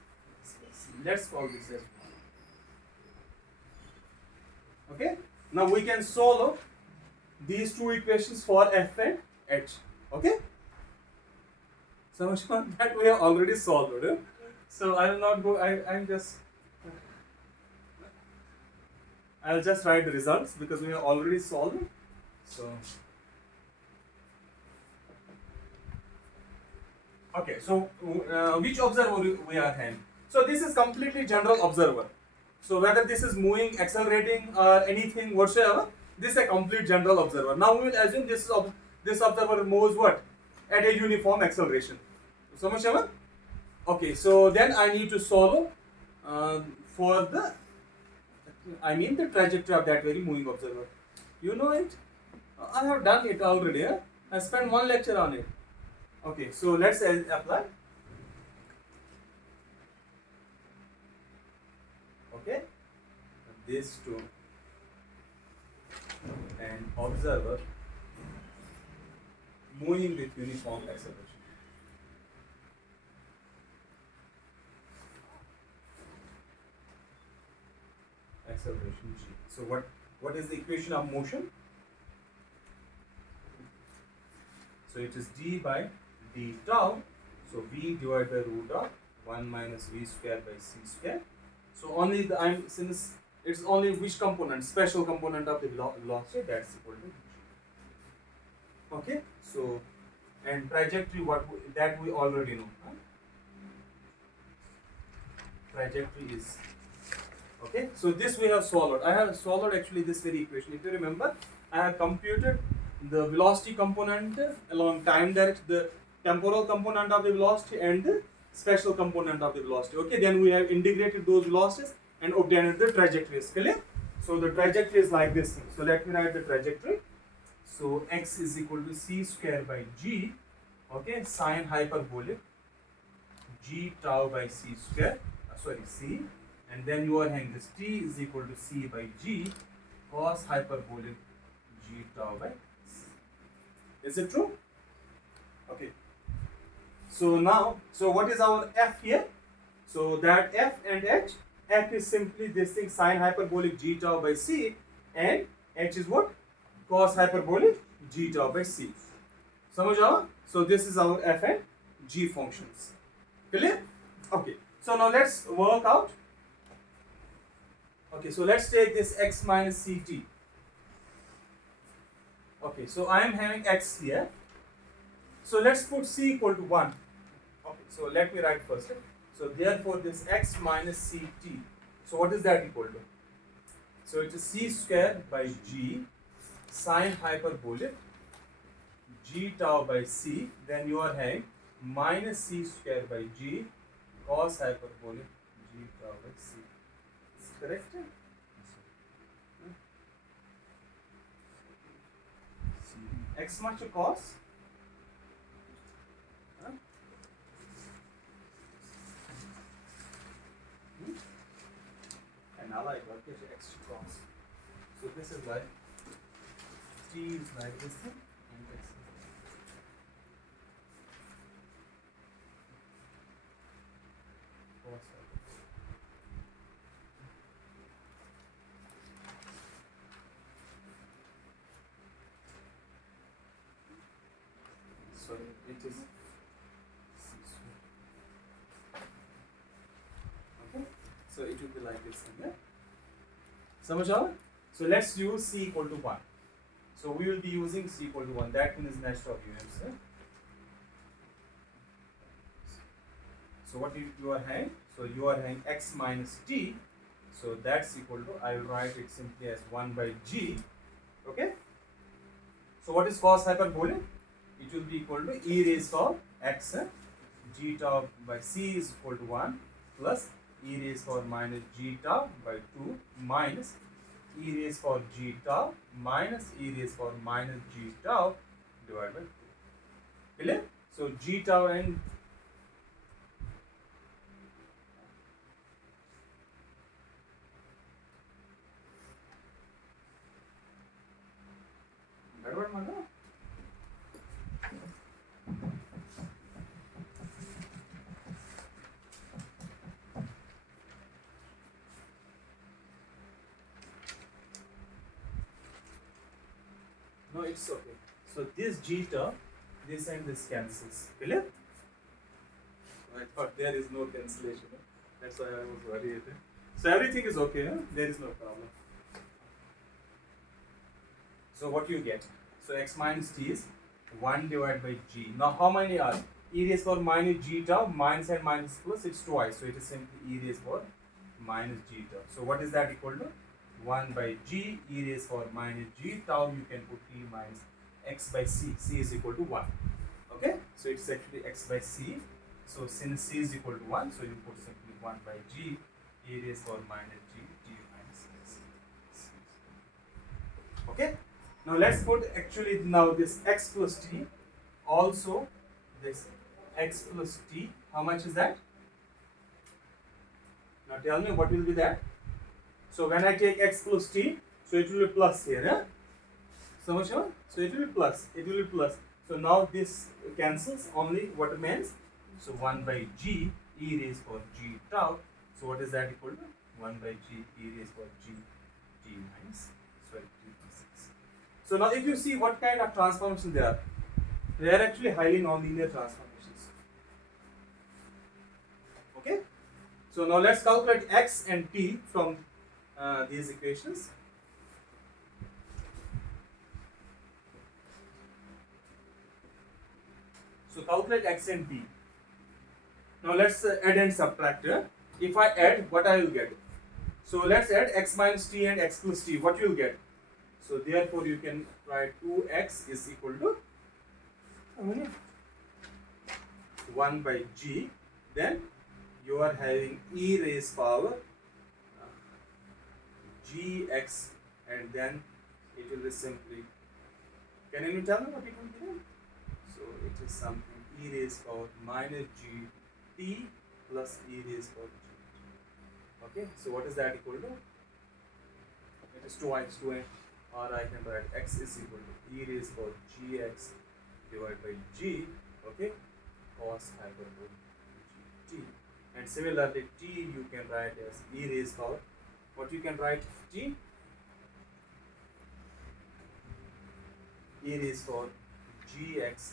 x by c. Let's call this as 1. Okay, now we can solve these two equations for f and h. Okay, so that we have already solved. So I will not go. I'll just write the results because we have already solved it. So okay, so which observer we are having? So this is completely general observer. So whether this is moving, accelerating, or anything whatsoever, this is a complete general observer. Now we will assume this observer moves what? At a uniform acceleration. So much ever? Okay, so then I need to solve for the trajectory of that very moving observer. You know it? I have done it already. I spent one lecture on it. Okay, so let's apply. Okay, this to an observer moving with uniform acceleration. Acceleration g. So what is the equation of motion? So it is d by d tau. So v divided by root of 1 minus v square by c square. So only since it's only which component, special component of the velocity, that's equal to g. Okay. So and trajectory that we already know. Trajectory is okay. So this we have solved. I have solved actually this very equation. If you remember, I have computed the velocity component along time direction, the temporal component of the velocity and the special component of the velocity. Okay, then we have integrated those velocities and obtained the trajectories. Clear? So the trajectory is like this thing. So let me write the trajectory. So x is equal to c square by g. Okay, sine hyperbolic g tau by c square. C. And then you are having this t is equal to c by g cos hyperbolic g tau by c. Is it true? Okay. So now, so what is our f here? So that f and h, f is simply this thing sine hyperbolic g tau by c, and h is what? Cos hyperbolic g tau by c. समझ आओ? So this is our f and g functions. Clear? Okay. So now let's work out. Okay, so let's take this x minus ct. Okay, so I am having x here. So let's put c equal to 1. Okay, so let me write first. So therefore this x minus ct. So what is that equal to? So it is c square by g sine hyperbolic g tau by c. Then you are having minus c square by g cos hyperbolic g tau by c. Is correct? X much cos. And now I got this x cos. So this is like t is like this thing and x is cos. So it is c square. Okay, so it will be like this thing. Yeah? समझ आओ? So let's use c equal to 1. So we will be using c equal to 1. That means next of units. Yeah? So what you are having? So you are having x minus t. So that's equal to, I will write it simply as 1 by g. Okay. So what is cos hyperbolic? it will be equal to e raised power x g tau by c is equal to 1 plus e raised power minus g tau by 2 minus e raised power g tau minus e raised power minus g tau divided by 2. Clear? So g tau and no, it's okay. So this g tau, this and this cancels. Clear? I thought there is no cancellation. That's why I was worried. So everything is okay. Huh? There is no problem. So what you get? So x minus t is 1 divided by g. Now how many are? E raised power minus g tau, minus and minus plus, it's twice. So it is simply e raised power minus g tau. So what is that equal to? 1 by g, e raised power minus g tau, you can put t minus x by c. C is equal to 1. Okay? So it's actually x by c. So since c is equal to 1, so you put simply 1 by g, e raised power minus g, t minus x. Okay? Now let's put actually now this x plus t, also this x plus t, how much is that? Now tell me what will be that? So when I take x plus t, so it will be plus here, yeah? So it will be plus, So now this cancels, only what remains? So 1 by g, e raised power g tau. So what is that equal to? 1 by g, e raised power g, t minus, sorry, t plus x. So now if you see what kind of transformation they are actually highly nonlinear transformations. Okay? So now let's calculate x and t from these equations. So calculate x and t. Now let's add and subtract. If I add, what I will get? So let's add x minus t and x plus t. What you will get? So therefore you can write 2x is equal to 1 by g. Then you are having e raised power gx, and then it will be simply, can you tell me what it will be? So it is something e raised power minus g t plus e raised power g. Okay, so what is that equal to? It is 2x, or I can write x is equal to e raised power gx divided by g, okay, cos hyperbole gt. And similarly t you can write as e raised power, what you can write t? E raised power gx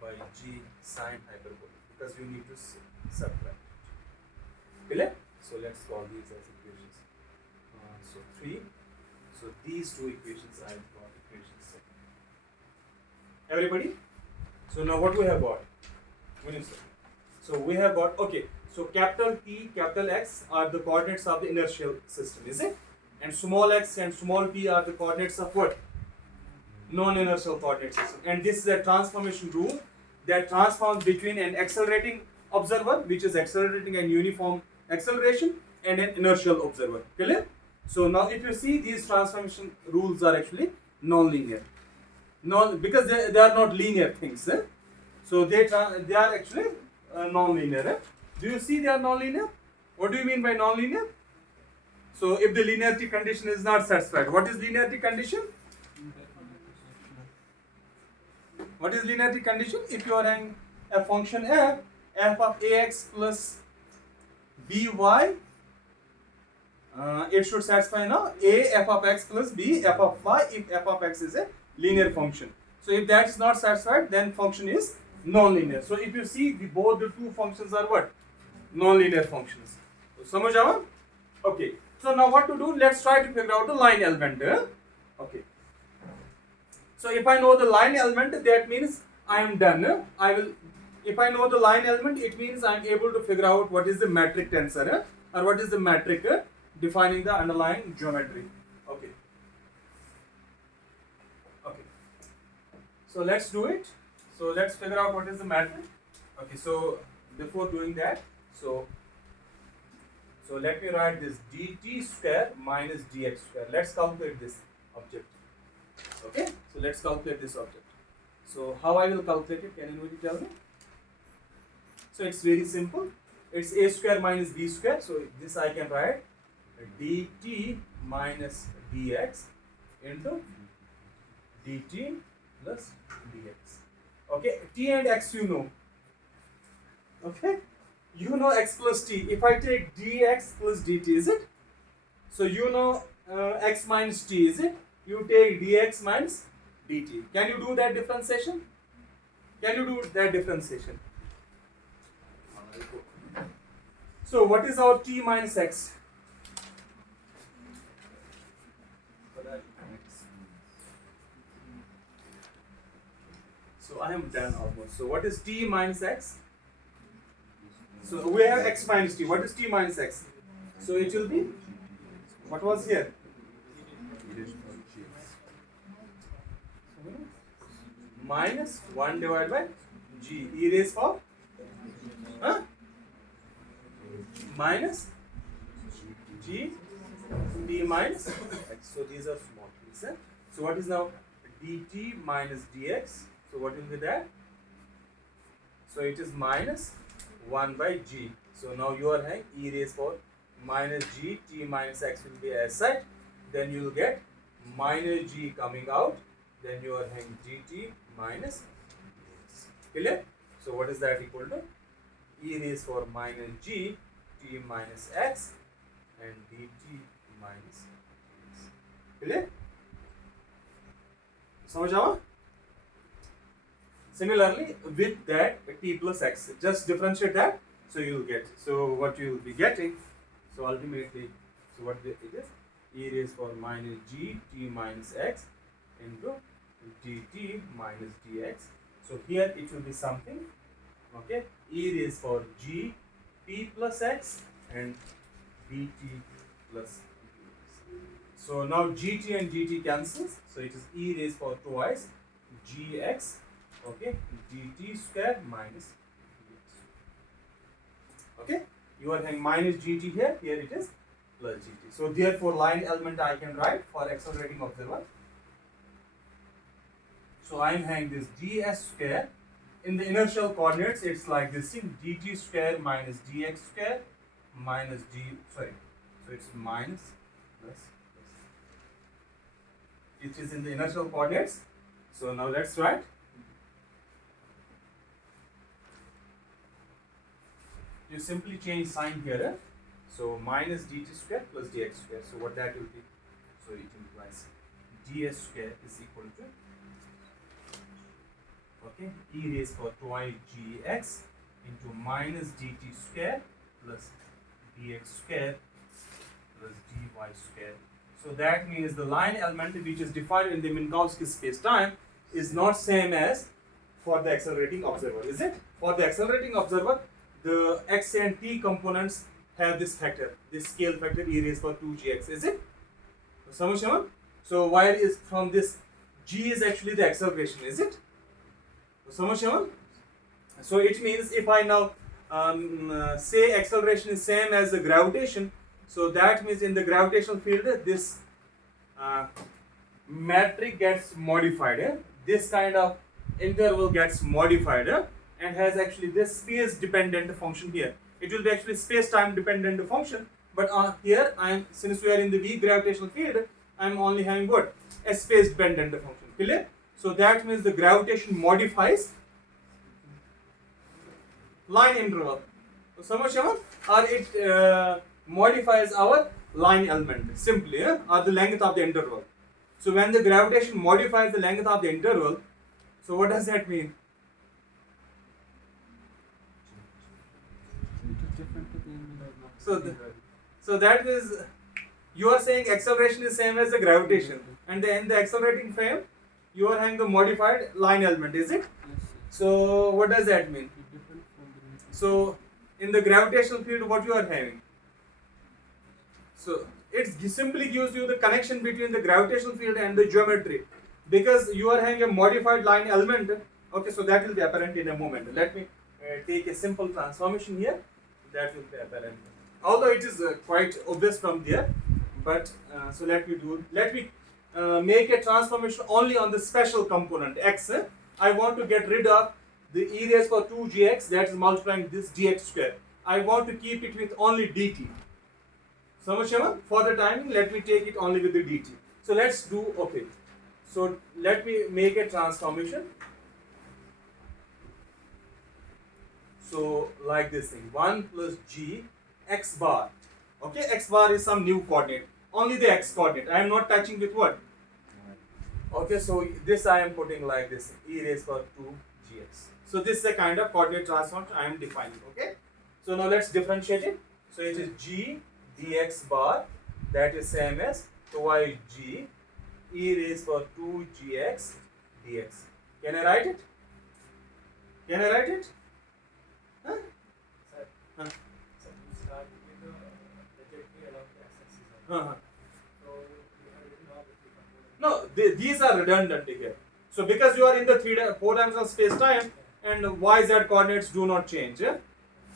by g sine hyperbole, because you need to subtract it. Clear? So let's call these as equations. So 3. So these two equations I have got equations 7. Everybody? So now what we have got? So we have got, okay, so capital T, capital X are the coordinates of the inertial system, is it? And small x and small t are the coordinates of what? Non-inertial coordinate system. And this is a transformation rule that transforms between an accelerating observer, which is accelerating and uniform acceleration, and an inertial observer. Clear? So now if you see, these transformation rules are actually non-linear. Because they are not linear things. So they are actually non-linear. Do you see they are non-linear? What do you mean by non-linear? So if the linearity condition is not satisfied, what is linearity condition? What is linearity condition? If you are having a function f of ax plus by, it should satisfy now a f of x plus b f of y if f of x is a linear function. So if that is not satisfied, then function is non-linear. So if you see, both the two functions are what? Non-linear functions. So, samajh aawa? Okay. So now what to do? Let's try to figure out the line element. Okay. So if I know the line element, that means I am done. If I know the line element, it means I am able to figure out what is the metric tensor, or what is the metric defining the underlying geometry. Okay. Okay. So let's do it. So let's figure out what is the metric. Okay, so before doing that, so let me write this dt square minus dx square. Let's calculate this object. Okay, so let's calculate this object. So how I will calculate it? Can anybody tell me? So it's very simple. It's a square minus b square. So this I can write dt minus dx into dt plus dx. Okay, t and x you know. Okay, you know x plus t. If I take dx plus dt, is it? So you know x minus t, is it? You take dx minus dt. Can you do that differentiation? Can you do that differentiation? So what is our t minus x? So I am done almost. So what is t minus x? So we have x minus t. What is t minus x? So it will be, what was here? Minus 1 divided by g e raised for minus g t minus x. So these are small things. So what is now dt minus dx? So what will be that? So it is minus 1 by g. So now you are having e raised for minus g t minus x will be as such. Then you will get minus g coming out. Then you are having dt minus dx. Clear? So what is that equal to? E raised for minus g t minus x and dt minus x. Clear? समझ आवा? Similarly, with that t plus x, just differentiate that, so you will get. So what you will be getting, so ultimately, so what it is, e raised for minus g t minus x into dt minus dx. So here it will be something, okay, e raised for g t plus x and dt plus dx. So now gt and gt cancels, so it is e raised for twice gx. Okay, dt square minus dx. Okay, you are having minus gt here, here it is plus gt. So therefore line element I can write for accelerating observer. So I am having this ds square. In the inertial coordinates it's like this thing, dt square minus dx square minus so it's minus plus. It is in the inertial coordinates. So now let's write. You simply change sign here. So minus dt square plus dx square. So what that will be? So it implies ds square is equal to, okay, e raised for twice gx into minus dt square plus dx square plus dy square. So that means the line element which is defined in the Minkowski space-time is not same as for the accelerating observer, is it? For the accelerating observer, the x and t components have this factor, this scale factor e raised for 2gx, is it? So why is from this g is actually the acceleration, is it? So it means if I now say acceleration is same as the gravitation, so that means in the gravitational field this metric gets modified. This kind of interval gets modified and has actually this space dependent function here. It will be actually space time dependent function, but here since we are in the weak gravitational field, I am only having what? A space dependent function. Clear? So that means the gravitation modifies line interval. So or it modifies our line element simply, or the length of the interval. So when the gravitation modifies the length of the interval, so what does that mean? So that means you are saying acceleration is same as the gravitation, and in the accelerating frame you are having the modified line element, is it? So what does that mean? So in the gravitational field what you are having? So it simply gives you the connection between the gravitational field and the geometry, because you are having a modified line element Okay, so that will be apparent in a moment. Let me take a simple transformation here. That will be apparent. Although it is quite obvious from there, but so let me make a transformation only on the special component x. I want to get rid of the e raised power 2gx, that is multiplying this dx square. I want to keep it with only dt. Samashama, for the timing, let me take it only with the dt. So let's do, okay. So let me make a transformation. So like this thing, 1 plus g x bar. Okay, x bar is some new coordinate. Only the x coordinate. I am not touching with what? Okay, so this I am putting like this, e raised power 2 gx. So this is a kind of coordinate transform I am defining. Okay. So now let's differentiate it. So it is g dx bar, that is same as twice g e raised power 2 gx dx. Can I write it? Can I write it? Huh? Huh? So we start with the trajectory along the x-axis. Uh-huh. So we have written all the three components. No, these are redundant here. So because you are in the 4-dimensional space-time and y, z coordinates do not change.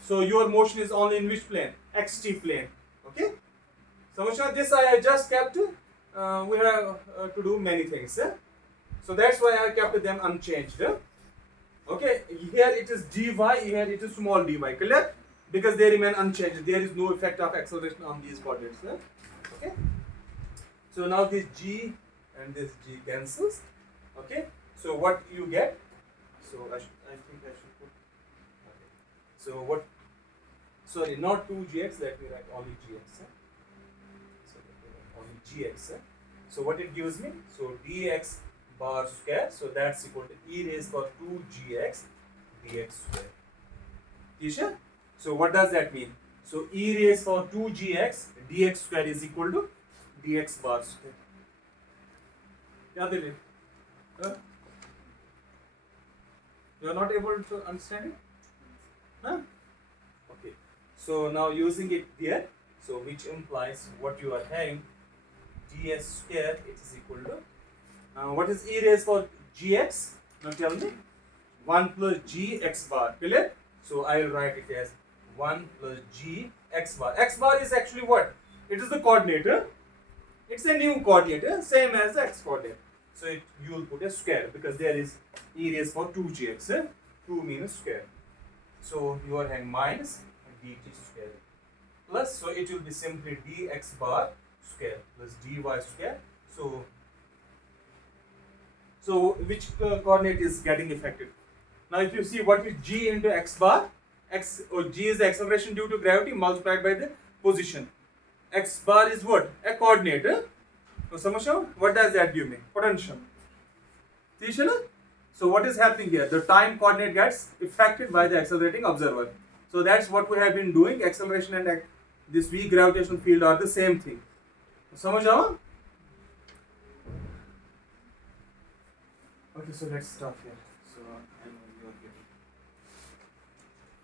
So your motion is only in which plane? xt plane. Okay. So this I just kept. We have to do many things. So that's why I kept them unchanged. Okay. Here it is dy. Here it is small dy. Clear? Because they remain unchanged. There is no effect of acceleration on these coordinates. Okay. So now this g and this g cancels. Okay. So what you get? So I think I should put. Okay. So what? Sorry, not 2gx. Let me write only gx. So only gx. So what it gives me? So dx bar square. So that's equal to e raised power 2gx dx square. Tisha? So what does that mean? So e raised power 2gx dx square is equal to dx bar square. Huh? You are not able to understand it? Huh? Okay. So now using it there, so which implies what you are having, ds square, it is equal to, what is e raised for gx? Now tell me, 1 plus g x bar, clear? So I will write it as 1 plus g x bar. X bar is actually what? It is the coordinate. It's a new coordinate, same as the x coordinate. So you will put a square because there is e raised for 2gx. 2 means square. So you are having minus dt square plus, so it will be simply dx bar square plus dy square. So which coordinate is getting affected? Now if you see what is g into x bar, x or g is the acceleration due to gravity multiplied by the position. X bar is what? A coordinate. So Samasha, what does that give me? Potential. So what is happening here? The time coordinate gets affected by the accelerating observer. So that's what we have been doing. Acceleration and this v gravitational field are the same thing. समझ आओ? Okay, so let's stop here. So I know you are getting